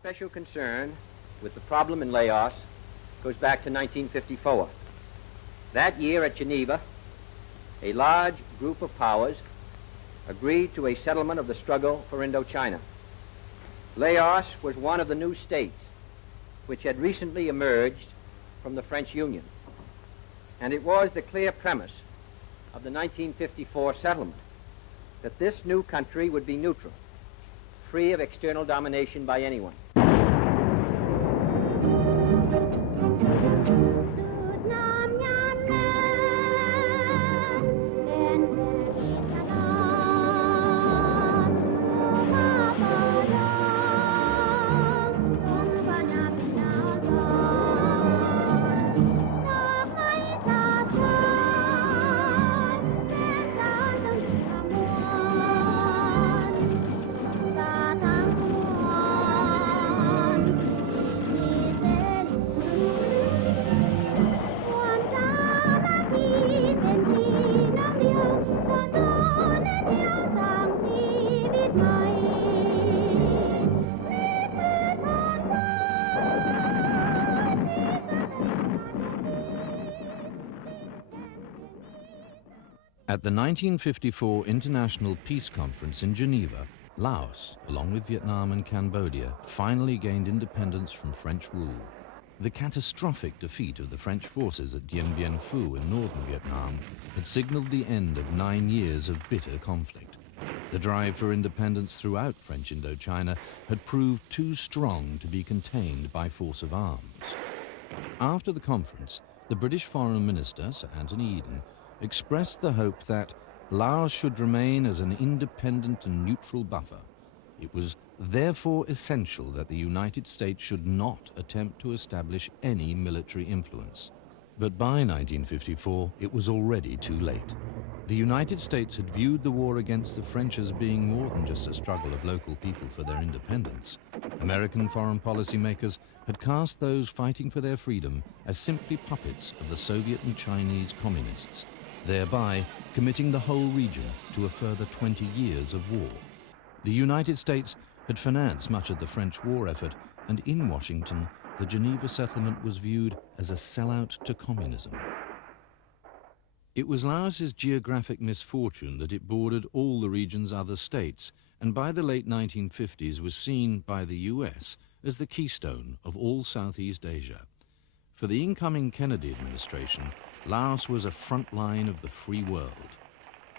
special concern with the problem in Laos goes back to 1954. That year at Geneva, a large group of powers agreed to a settlement of the struggle for Indochina. Laos was one of the new states which had recently emerged from the French Union, and it was the clear premise of the 1954 settlement that this new country would be neutral, free of external domination by anyone. At the 1954 International Peace Conference in Geneva, Laos, along with Vietnam and Cambodia, finally gained independence from French rule. The catastrophic defeat of the French forces at Dien Bien Phu in northern Vietnam had signaled the end of 9 years of bitter conflict. The drive for independence throughout French Indochina had proved too strong to be contained by force of arms. After the conference, the British Foreign Minister, Sir Anthony Eden, expressed the hope that Laos should remain as an independent and neutral buffer. It was therefore essential that the United States should not attempt to establish any military influence. But by 1954, it was already too late. The United States had viewed the war against the French as being more than just a struggle of local people for their independence. American foreign policy makers had cast those fighting for their freedom as simply puppets of the Soviet and Chinese communists, thereby committing the whole region to a further 20 years of war. The United States had financed much of the French war effort, and in Washington, the Geneva settlement was viewed as a sellout to communism. It was Laos's geographic misfortune that it bordered all the region's other states, and by the late 1950s was seen by the US as the keystone of all Southeast Asia. For the incoming Kennedy administration, Laos was a front line of the free world.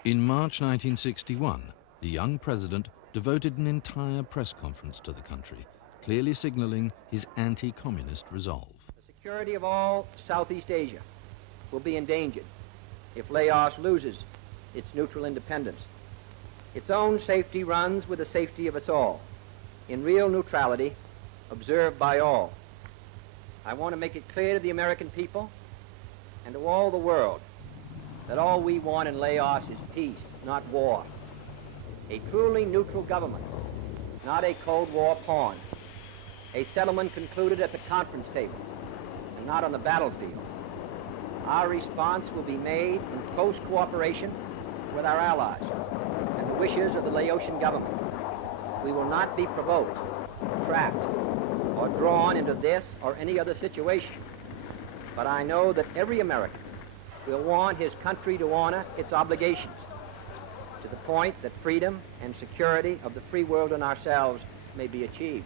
In March 1961, the young president devoted an entire press conference to the country, clearly signaling his anti-communist resolve. The security of all Southeast Asia will be endangered if Laos loses its neutral independence. Its own safety runs with the safety of us all, in real neutrality observed by all. I want to make it clear to the American people and to all the world that all we want in Laos is peace, not war. A truly neutral government, not a Cold War pawn. A settlement concluded at the conference table and not on the battlefield. Our response will be made in close cooperation with our allies and the wishes of the Laotian government. We will not be provoked, trapped, or drawn into this or any other situation. But I know that every American will want his country to honor its obligations to the point that freedom and security of the free world and ourselves may be achieved.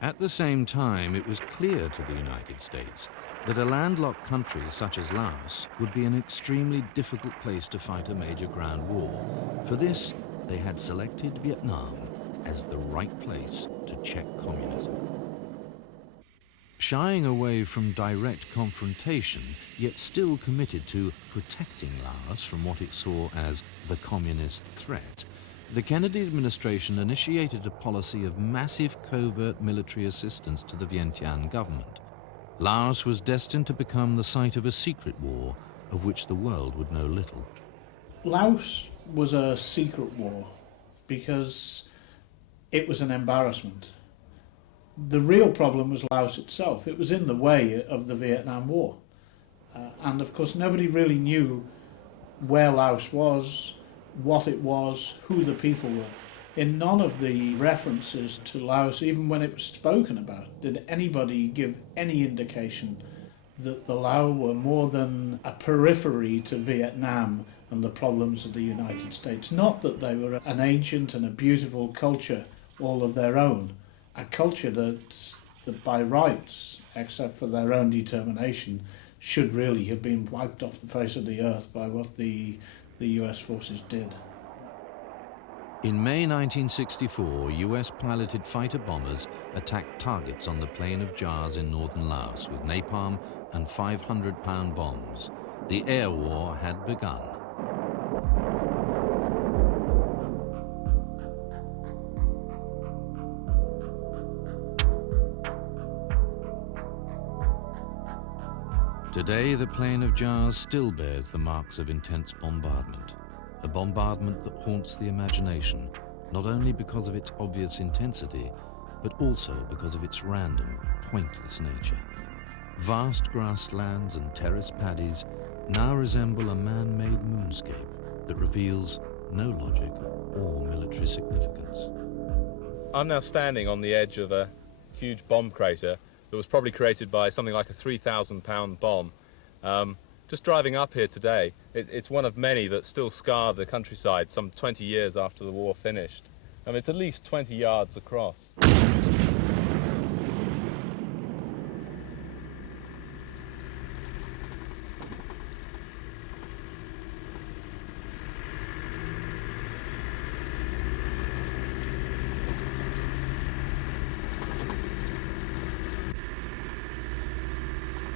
At the same time, it was clear to the United States that a landlocked country such as Laos would be an extremely difficult place to fight a major ground war. For this, they had selected Vietnam as the right place to check communism. Shying away from direct confrontation, yet still committed to protecting Laos from what it saw as the communist threat, the Kennedy administration initiated a policy of massive covert military assistance to the Vientiane government. Laos was destined to become the site of a secret war of which the world would know little. Laos was a secret war because it was an embarrassment. The real problem was Laos itself. It was in the way of the Vietnam War. And of course nobody really knew where Laos was, what it was, who the people were. In none of the references to Laos, even when it was spoken about, did anybody give any indication that the Lao were more than a periphery to Vietnam and the problems of the United States. Not that they were an ancient and a beautiful culture all of their own, a culture that by rights, except for their own determination, should really have been wiped off the face of the earth by what the US forces did. In May 1964, US-piloted fighter bombers attacked targets on the plain of Jars in northern Laos with napalm and 500-pound bombs. The air war had begun. Today, the plain of Jars still bears the marks of intense bombardment. A bombardment that haunts the imagination, not only because of its obvious intensity, but also because of its random, pointless nature. Vast grasslands and terraced paddies now resemble a man-made moonscape that reveals no logic or military significance. I'm now standing on the edge of a huge bomb crater that was probably created by something like a 3,000-pound bomb. Just driving up here today, it's one of many that still scar the countryside some 20 years after the war finished. I mean, it's at least 20 yards across.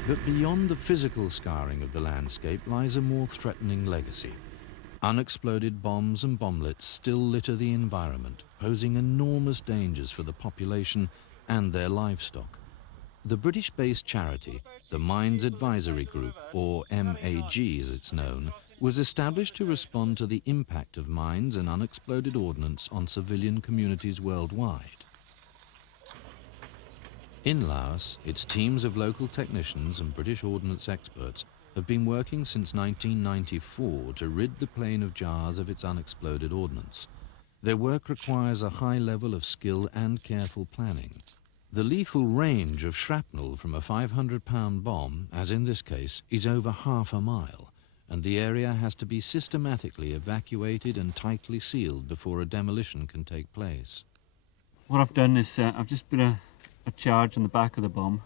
But beyond the physical scarring of the landscape lies a more threatening legacy. Unexploded bombs and bomblets still litter the environment, posing enormous dangers for the population and their livestock. The British-based charity, the Mines Advisory Group, or MAG as it's known, was established to respond to the impact of mines and unexploded ordnance on civilian communities worldwide. In Laos, its teams of local technicians and British ordnance experts have been working since 1994 to rid the plain of Jars of its unexploded ordnance. Their work requires a high level of skill and careful planning. The lethal range of shrapnel from a 500-pound bomb, as in this case, is over half a mile, and the area has to be systematically evacuated and tightly sealed before a demolition can take place. What I've done is I've just put a charge on the back of the bomb,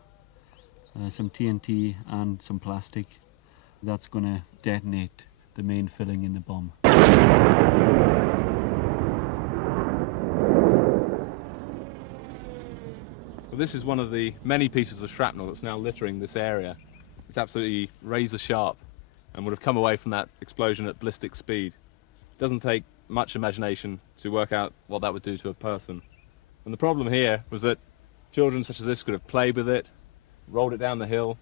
some TNT and some plastic. That's going to detonate the main filling in the bomb. Well, this is one of the many pieces of shrapnel that's now littering this area. It's absolutely razor sharp and would have come away from that explosion at ballistic speed. It doesn't take much imagination to work out what that would do to a person. And the problem here was that children such as this could have played with it, rolled it down the hill,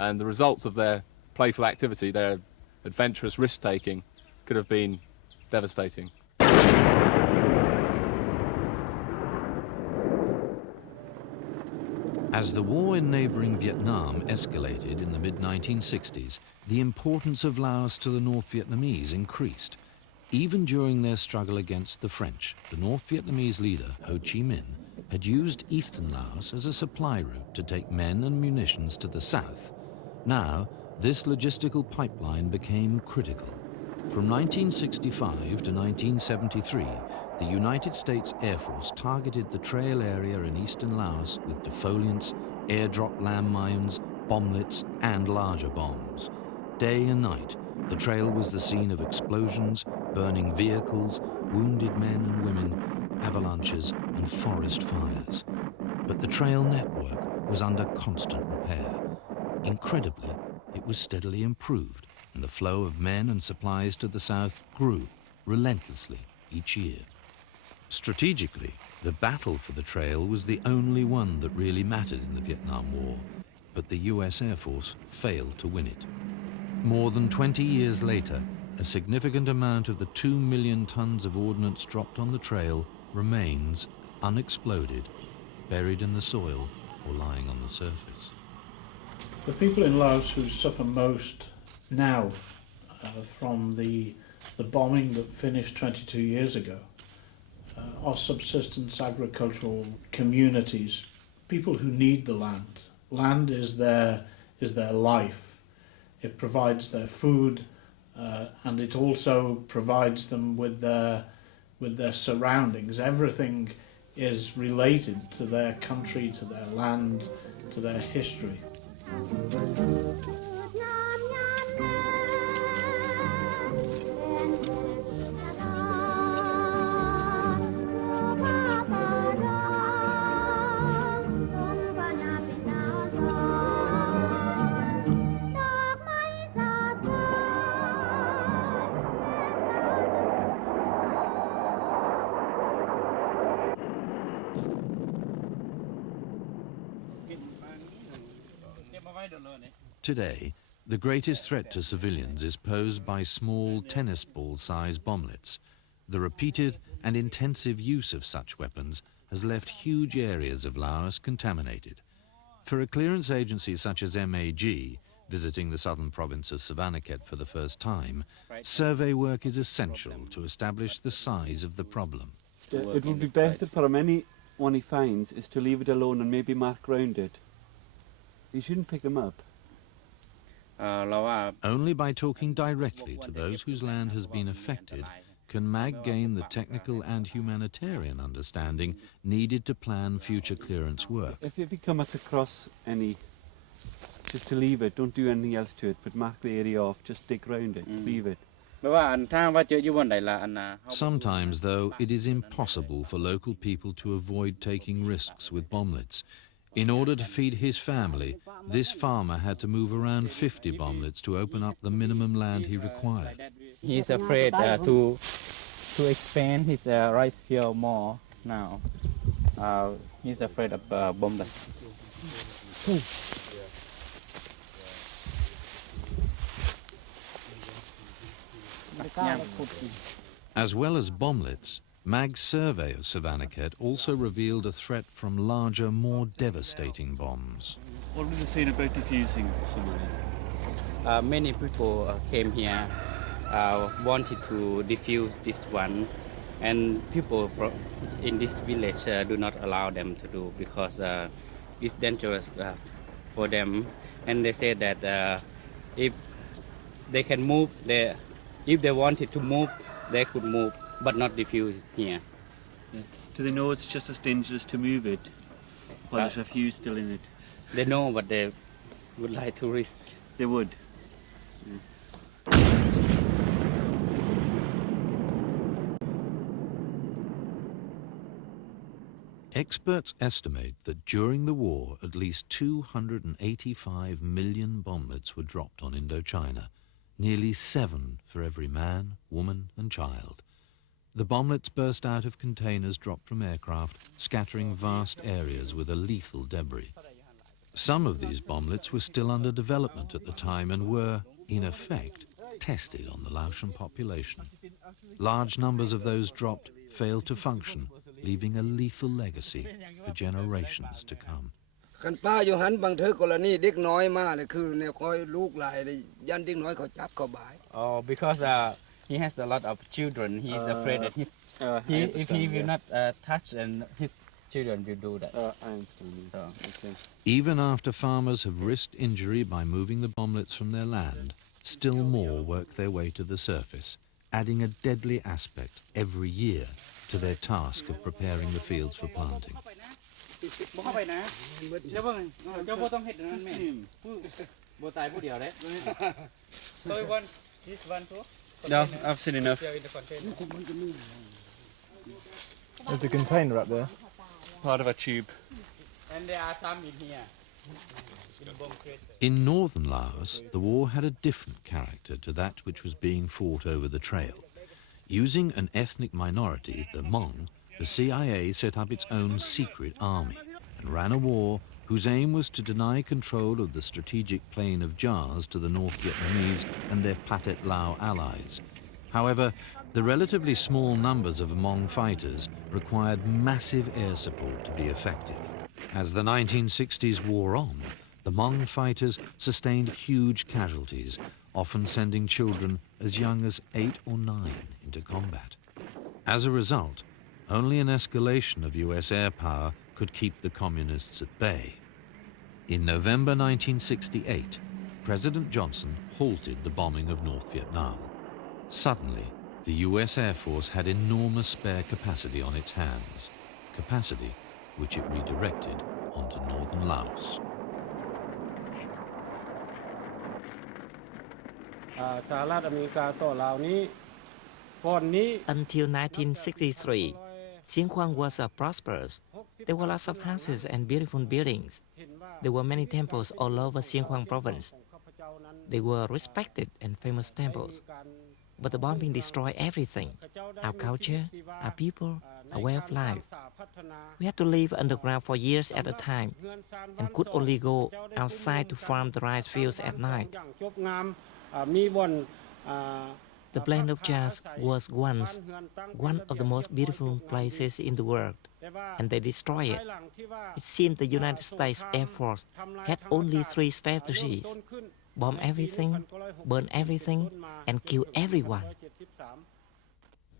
and the results of their playful activity, their adventurous risk-taking, could have been devastating. As the war in neighboring Vietnam escalated in the mid-1960s, the importance of Laos to the North Vietnamese increased. Even during their struggle against the French, the North Vietnamese leader, Ho Chi Minh, had used eastern Laos as a supply route to take men and munitions to the south. Now, this logistical pipeline became critical. From 1965 to 1973, the United States Air Force targeted the trail area in eastern Laos with defoliants, airdrop landmines, bomblets, and larger bombs. Day and night, the trail was the scene of explosions, burning vehicles, wounded men and women, avalanches, and forest fires. But the trail network was under constant repair. Incredibly, it was steadily improved, and the flow of men and supplies to the south grew relentlessly each year. Strategically, the battle for the trail was the only one that really mattered in the Vietnam War, but the US Air Force failed to win it. More than 20 years later, a significant amount of the 2 million tons of ordnance dropped on the trail remains unexploded, buried in the soil or lying on the surface. The people in Laos who suffer most now from the bombing that finished 22 years ago are subsistence agricultural communities, people who need the land. Land is their life. It provides their food, and it also provides them with their surroundings. Everything is related to their country, to their land, to their history. Today, the greatest threat to civilians is posed by small tennis ball-sized bomblets. The repeated and intensive use of such weapons has left huge areas of Laos contaminated. For a clearance agency such as MAG, visiting the southern province of Savannakhet for the first time, survey work is essential to establish the size of the problem. It would be better for him, anyone he finds, is to leave it alone and maybe mark round it. You shouldn't pick him up. Only by talking directly to those whose land has been affected can MAG gain the technical and humanitarian understanding needed to plan future clearance work. If he comes across any, just to leave it, don't do anything else to it, but mark the area off, just stick round it, leave it. Sometimes, though, it is impossible for local people to avoid taking risks with bomblets. In order to feed his family, this farmer had to move around 50 bomblets to open up the minimum land he required. He's afraid to expand his rice field more now. He's afraid of bomblets. As well as bomblets, MAG's survey of Savannakhet also revealed a threat from larger, more devastating bombs. What were they saying about defusing somewhere? Many people came here, wanted to defuse this one, and people in this village do not allow them to do because it's dangerous for them. And they say that if they can move, if they wanted to move, they could move, but not defuse here. Yeah. Do they know it's just as dangerous to move it while there's a fuse still in it? They know, but they would like to risk. They would. Experts estimate that during the war, at least 285 million bomblets were dropped on Indochina, nearly 7 for every man, woman and child. The bomblets burst out of containers dropped from aircraft, scattering vast areas with a lethal debris. Some of these bomblets were still under development at the time and were, in effect, tested on the Laotian population. Large numbers of those dropped failed to function, leaving a lethal legacy for generations to come. Oh, because he has a lot of children. He's afraid that if he will not touch, and his children will do that. I understand. Okay. Even after farmers have risked injury by moving the bomblets from their land, still more work their way to the surface, adding a deadly aspect every year to their task of preparing the fields for planting. No, I've seen enough. There's a container up there. Part of a tube. And there are some in here. In northern Laos, the war had a different character to that which was being fought over the trail. Using an ethnic minority, the Hmong, the CIA set up its own secret army and ran a war whose aim was to deny control of the strategic plain of Jars to the North Vietnamese and their Pathet Lao allies. However, the relatively small numbers of Hmong fighters required massive air support to be effective. As the 1960s wore on, the Hmong fighters sustained huge casualties, often sending children as young as 8 or 9 into combat. As a result, only an escalation of US air power could keep the communists at bay. In November 1968, President Johnson halted the bombing of North Vietnam. Suddenly, the US Air Force had enormous spare capacity on its hands, capacity which it redirected onto northern Laos. Until 1963, Xieng Khouang was prosperous. There were lots of houses and beautiful buildings. There were many temples all over Xieng Khouang province. They were respected and famous temples. But the bombing destroyed everything, our culture, our people, our way of life. We had to live underground for years at a time and could only go outside to farm the rice fields at night. The Plain of Jars was once one of the most beautiful places in the world, and they destroyed it. It seemed the United States Air Force had only 3 strategies: bomb everything, burn everything, and kill everyone.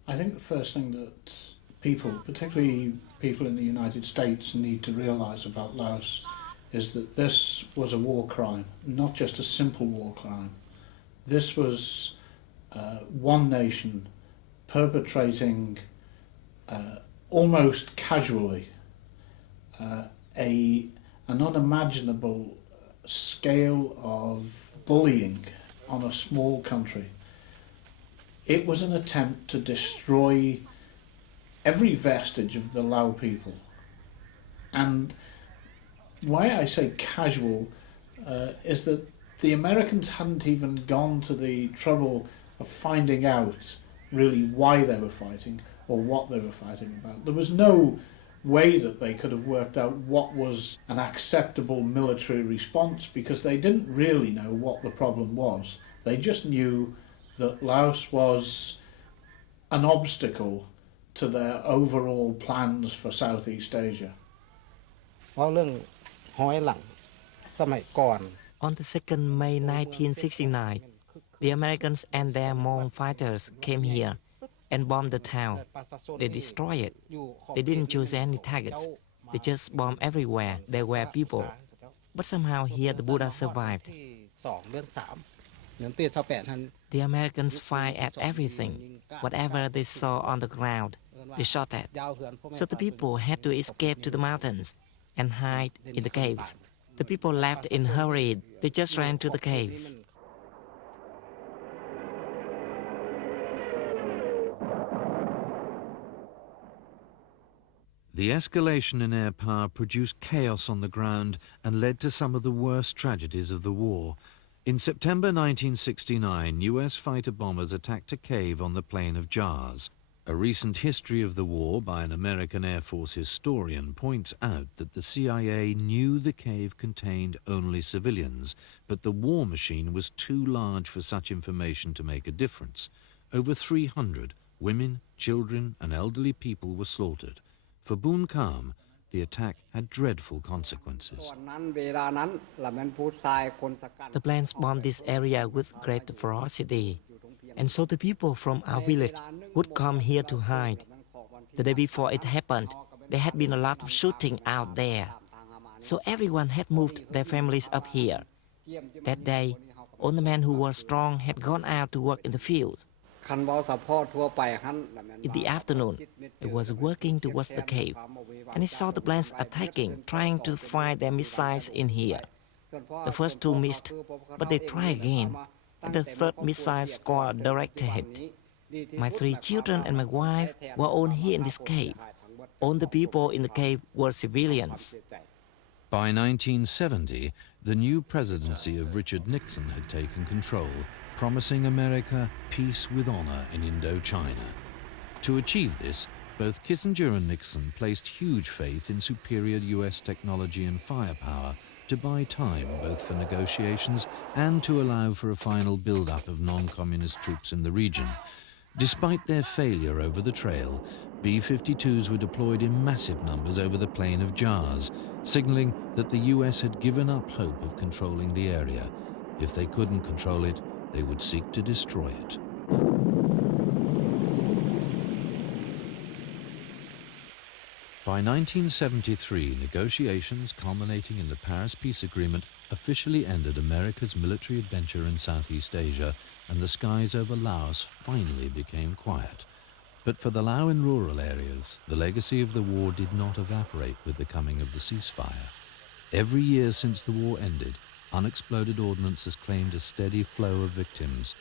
I think the first thing that people, particularly people in the United States, need to realise about Laos is that this was a war crime, not just a simple war crime. This was one nation perpetrating almost casually an unimaginable scale of bullying on a small country. It was an attempt to destroy every vestige of the Lao people. And why I say casual is that the Americans hadn't even gone to the trouble of finding out really why they were fighting or what they were fighting about. There was no way that they could have worked out what was an acceptable military response because they didn't really know what the problem was. They just knew that Laos was an obstacle to their overall plans for Southeast Asia. On the 2nd May 1969, the Americans and their Hmong fighters came here and bombed the town. They destroyed it. They didn't choose any targets. They just bombed everywhere there were people. But somehow here the Buddha survived. The Americans fired at everything, whatever they saw on the ground, they shot at. So the people had to escape to the mountains and hide in the caves. The people left in a hurry. They just ran to the caves. The escalation in air power produced chaos on the ground and led to some of the worst tragedies of the war. In September 1969, US fighter bombers attacked a cave on the Plain of Jars. A recent history of the war by an American Air Force historian points out that the CIA knew the cave contained only civilians, but the war machine was too large for such information to make a difference. Over 300 women, children, and elderly people were slaughtered. For Boon Kham, the attack had dreadful consequences. The planes bombed this area with great ferocity, and so the people from our village would come here to hide. The day before it happened, there had been a lot of shooting out there, so everyone had moved their families up here. That day, only men who were strong had gone out to work in the fields. In the afternoon, I was working towards the cave, and I saw the planes attacking, trying to fire their missiles in here. The first 2 missed, but they tried again, and the 3rd missile scored a direct hit. My 3 children and my wife were all here in this cave. All the people in the cave were civilians. By 1970, the new presidency of Richard Nixon had taken control, promising America peace with honor in Indochina. To achieve this, both Kissinger and Nixon placed huge faith in superior US technology and firepower to buy time both for negotiations and to allow for a final build-up of non-communist troops in the region. Despite their failure over the trail, B-52s were deployed in massive numbers over the Plain of Jars, signaling that the US had given up hope of controlling the area. If they couldn't control it, they would seek to destroy it. By 1973, negotiations culminating in the Paris Peace Agreement officially ended America's military adventure in Southeast Asia, and the skies over Laos finally became quiet. But for the Lao in rural areas, the legacy of the war did not evaporate with the coming of the ceasefire. Every year since the war ended, unexploded ordnance has claimed a steady flow of victims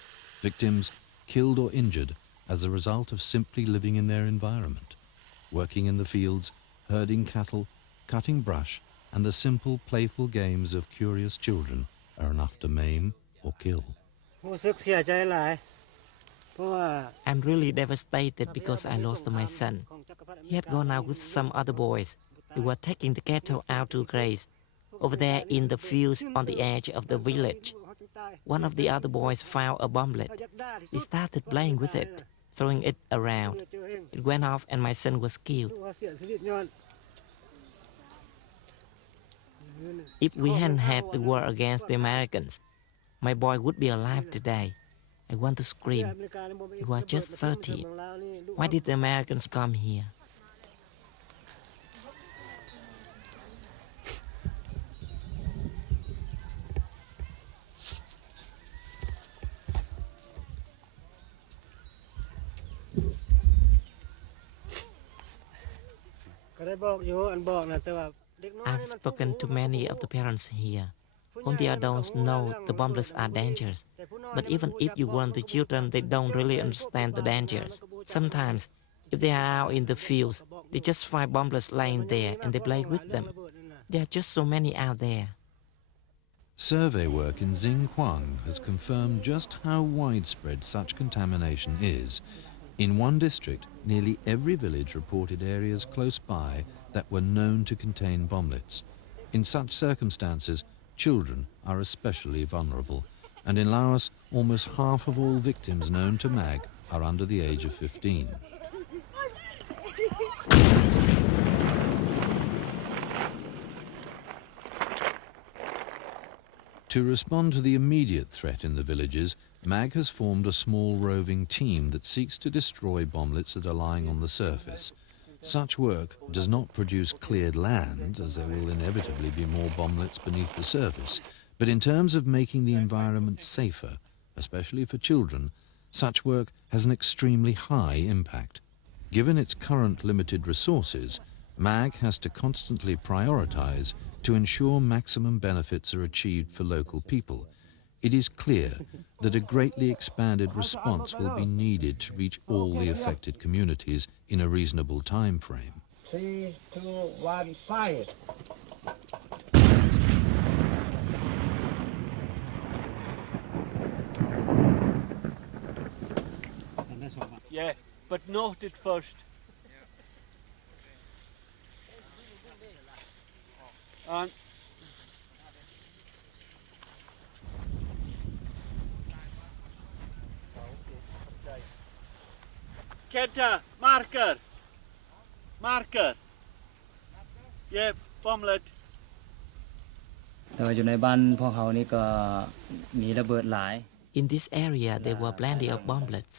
killed or injured as a result of simply living in their environment, working in the fields, herding cattle, cutting brush, and the simple, playful games of curious children are enough to maim or kill. I'm really devastated because I lost my son. He had gone out with some other boys. They were taking the cattle out to graze over there in the fields on the edge of the village. One of the other boys found a bomblet. He started playing with it, throwing it around. It went off and my son was killed. If we hadn't had the war against the Americans, my boy would be alive today. I want to scream. He was just 13. Why did the Americans come here? I've spoken to many of the parents here. Only adults know the bomblets are dangerous. But even if you warn the children, they don't really understand the dangers. Sometimes, if they are out in the fields, they just find bomblets lying there and they play with them. There are just so many out there. Survey work in Xieng Khouang has confirmed just how widespread such contamination is. In one district, nearly every village reported areas close by that were known to contain bomblets. In such circumstances, children are especially vulnerable, and in Laos, almost half of all victims known to MAG are under the age of 15. To respond to the immediate threat in the villages, MAG has formed a small roving team that seeks to destroy bomblets that are lying on the surface. Such work does not produce cleared land, as there will inevitably be more bomblets beneath the surface, but in terms of making the environment safer, especially for children, such work has an extremely high impact. Given its current limited resources, MAG has to constantly prioritize to ensure maximum benefits are achieved for local people. It is clear that a greatly expanded response will be needed to reach all the affected communities in a reasonable time frame. 3, 2, 1, fire! Yeah, but note it first. And Kenta, marker. Yeah, bomblet. แต่ว่าอยู่ในบ้านพวกเขานี่ก็มีระเบิดหลาย In this area, there were plenty of bomblets.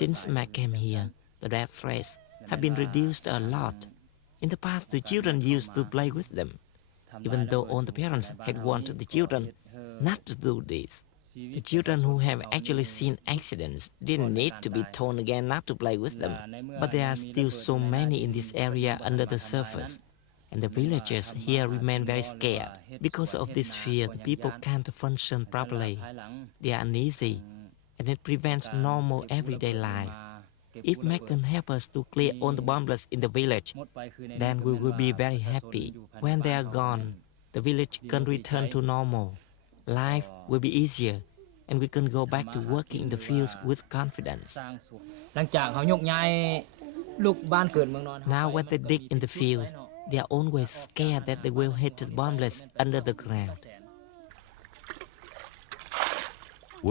Since Mac came here, the death rates have been reduced a lot. In the past, the children used to play with them, even though all the parents had warned the children not to do this. The children who have actually seen accidents didn't need to be told again not to play with them. But there are still so many in this area under the surface. And the villagers here remain very scared. Because of this fear, the people can't function properly. They are uneasy, and it prevents normal everyday life. If Mac can help us to clear all the bomblets in the village, then we will be very happy. When they are gone, the village can return to normal. Life will be easier, and we can go back to working in the fields with confidence. หลังจากเขายกย้ายลูกบ้านเกิดเมืองนอน Now when they dig in the fields, they are always scared that they will hit the bomblets under the ground.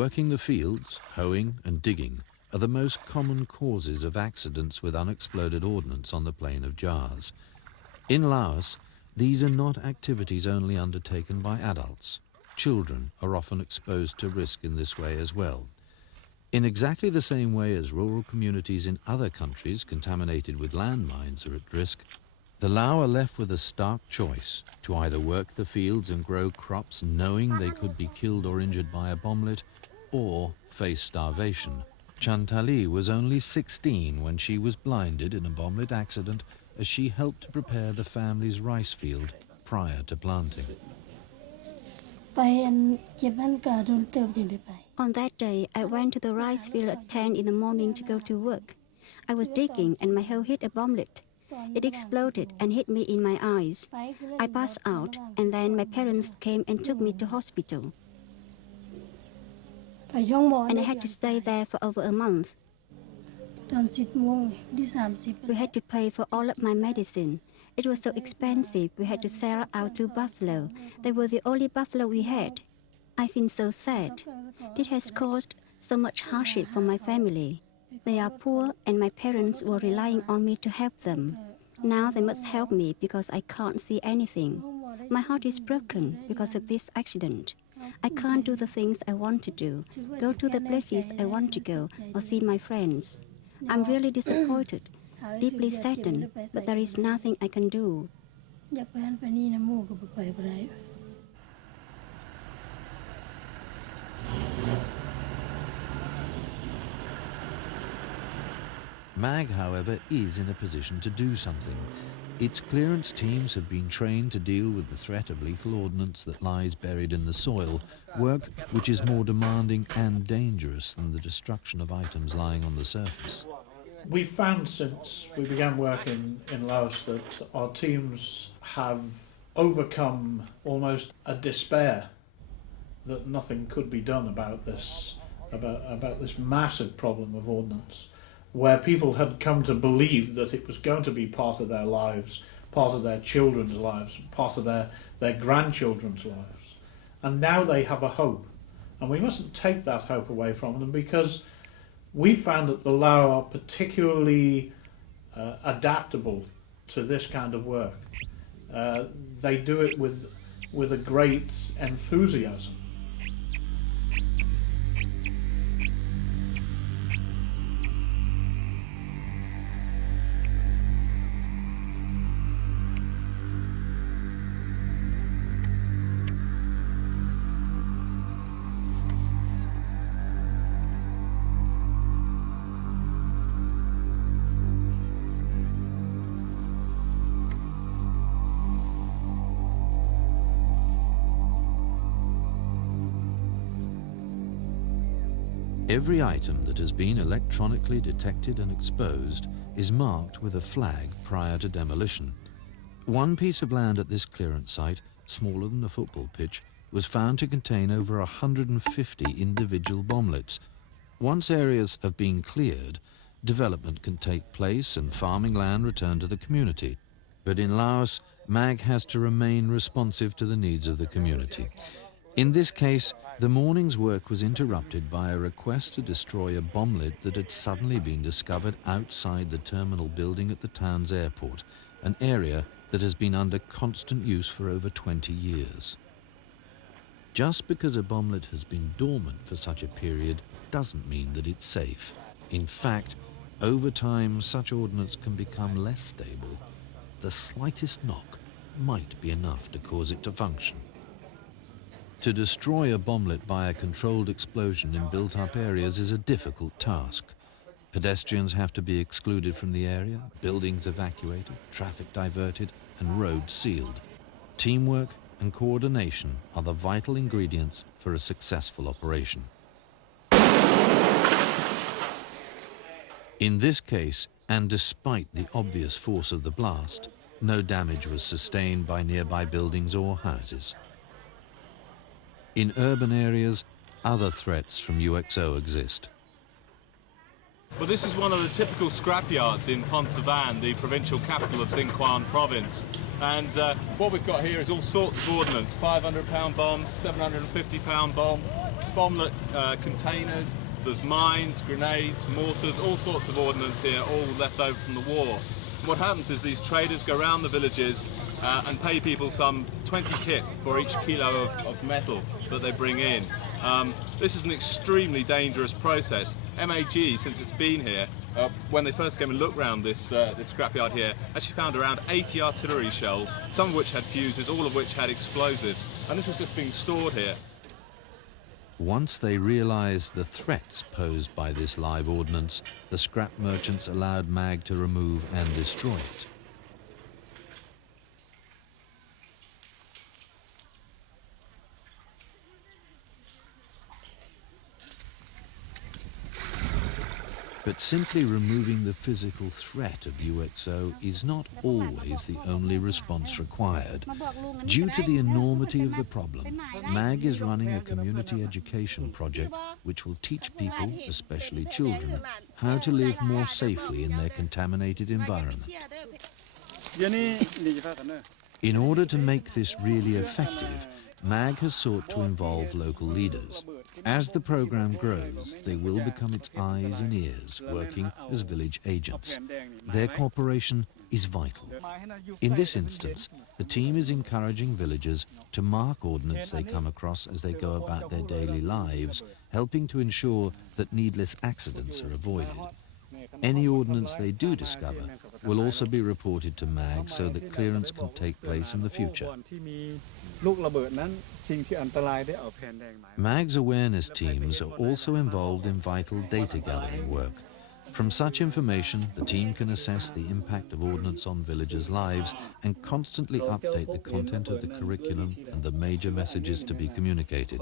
Working the fields, hoeing and digging are the most common causes of accidents with unexploded ordnance on the plain of Jars. In Laos, these are not activities only undertaken by adults. Children are often exposed to risk in this way as well. In exactly the same way as rural communities in other countries contaminated with landmines are at risk, The Lao are left with a stark choice to either work the fields and grow crops knowing they could be killed or injured by a bomblet, or face starvation. Chantali was only 16 when she was blinded in a bomblet accident as she helped to prepare the family's rice field prior to planting. On that day, I went to the rice field at 10 in the morning to go to work. I was digging and my hoe hit a bomblet. It exploded and hit me in my eyes. I passed out and then my parents came and took me to hospital. And I had to stay there for over a month. We had to pay for all of my medicine. It was so expensive, we had to sell our 2 buffalo. They were the only buffalo we had. I feel so sad. It has caused so much hardship for my family. They are poor and my parents were relying on me to help them. Now they must help me because I can't see anything. My heart is broken because of this accident. I can't do the things I want to do, go to the places I want to go, or see my friends. I'm really disappointed, deeply saddened, but there is nothing I can do. MAG, however, is in a position to do something. Its clearance teams have been trained to deal with the threat of lethal ordnance that lies buried in the soil, work which is more demanding and dangerous than the destruction of items lying on the surface. We found since we began working in Laos that our teams have overcome almost a despair that nothing could be done about this massive problem of ordnance, where people had come to believe that it was going to be part of their lives, part of their children's lives, part of their grandchildren's lives. And now they have a hope. And we mustn't take that hope away from them, because we found that the Lao are particularly adaptable to this kind of work. They do it with a great enthusiasm. Every item that has been electronically detected and exposed is marked with a flag prior to demolition. One piece of land at this clearance site, smaller than a football pitch, was found to contain over 150 individual bomblets. Once areas have been cleared, development can take place and farming land returned to the community. But in Laos, MAG has to remain responsive to the needs of the community. In this case, the morning's work was interrupted by a request to destroy a bomblet that had suddenly been discovered outside the terminal building at the town's airport, an area that has been under constant use for over 20 years. Just because a bomblet has been dormant for such a period doesn't mean that it's safe. In fact, over time, such ordnance can become less stable. The slightest knock might be enough to cause it to function. To destroy a bomblet by a controlled explosion in built-up areas is a difficult task. Pedestrians have to be excluded from the area, buildings evacuated, traffic diverted, and roads sealed. Teamwork and coordination are the vital ingredients for a successful operation. In this case, and despite the obvious force of the blast, no damage was sustained by nearby buildings or houses. In urban areas, other threats from UXO exist. Well, this is one of the typical scrapyards in Pont Savan, the provincial capital of Xieng Khouang province. And what we've got here is all sorts of ordnance, 500-pound bombs, 750-pound bombs, bomblet containers, there's mines, grenades, mortars, all sorts of ordnance here, all left over from the war. And what happens is these traders go around the villages and pay people some 20 kip for each kilo of metal that they bring in. This is an extremely dangerous process. MAG, since it's been here, when they first came and looked round this scrapyard here, actually found around 80 artillery shells, some of which had fuses, all of which had explosives, and this was just being stored here. Once they realized the threats posed by this live ordnance, the scrap merchants allowed MAG to remove and destroy it. But simply removing the physical threat of UXO is not always the only response required. Due to the enormity of the problem, MAG is running a community education project which will teach people, especially children, how to live more safely in their contaminated environment. In order to make this really effective, MAG has sought to involve local leaders. As the program grows, they will become its eyes and ears, working as village agents. Their cooperation is vital. In this instance, the team is encouraging villagers to mark ordnance they come across as they go about their daily lives, helping to ensure that needless accidents are avoided. Any ordnance they do discover will also be reported to MAG so that clearance can take place in the future. MAG's awareness teams are also involved in vital data gathering work. From such information, the team can assess the impact of ordnance on villagers' lives and constantly update the content of the curriculum and the major messages to be communicated.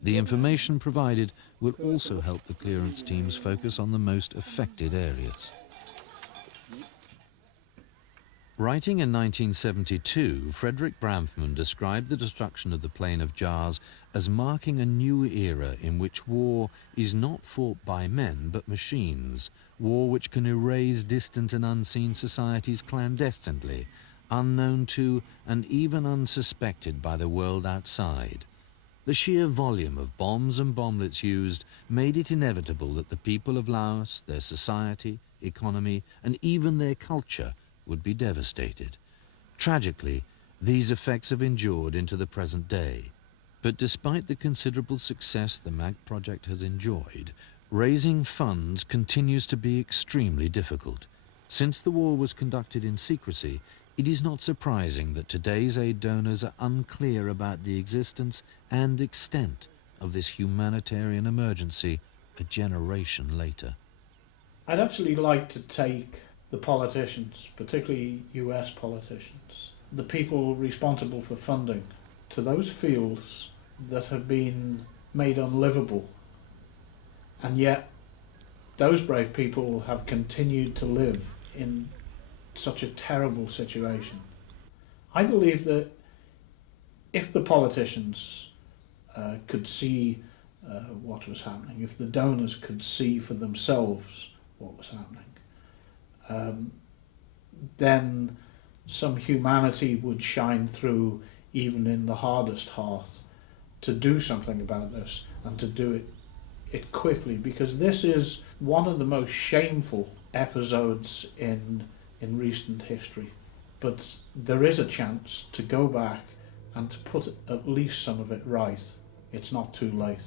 The information provided will also help the clearance teams focus on the most affected areas. Writing in 1972, Frederick Bramfman described the destruction of the Plain of Jars as marking a new era in which war is not fought by men but machines, war which can erase distant and unseen societies clandestinely, unknown to and even unsuspected by the world outside. The sheer volume of bombs and bomblets used made it inevitable that the people of Laos, their society, economy, and even their culture would be devastated. Tragically, these effects have endured into the present day. But despite the considerable success the MAG project has enjoyed, raising funds continues to be extremely difficult. Since the war was conducted in secrecy, it is not surprising that today's aid donors are unclear about the existence and extent of this humanitarian emergency a generation later. I'd actually like to take the politicians, particularly US politicians, the people responsible for funding, to those fields that have been made unlivable. And yet, those brave people have continued to live in such a terrible situation. I believe that if the politicians could see what was happening, if the donors could see for themselves what was happening, then some humanity would shine through even in the hardest heart to do something about this and to do it quickly, because this is one of the most shameful episodes in recent history. But there is a chance to go back and to put at least some of it right. It's not too late.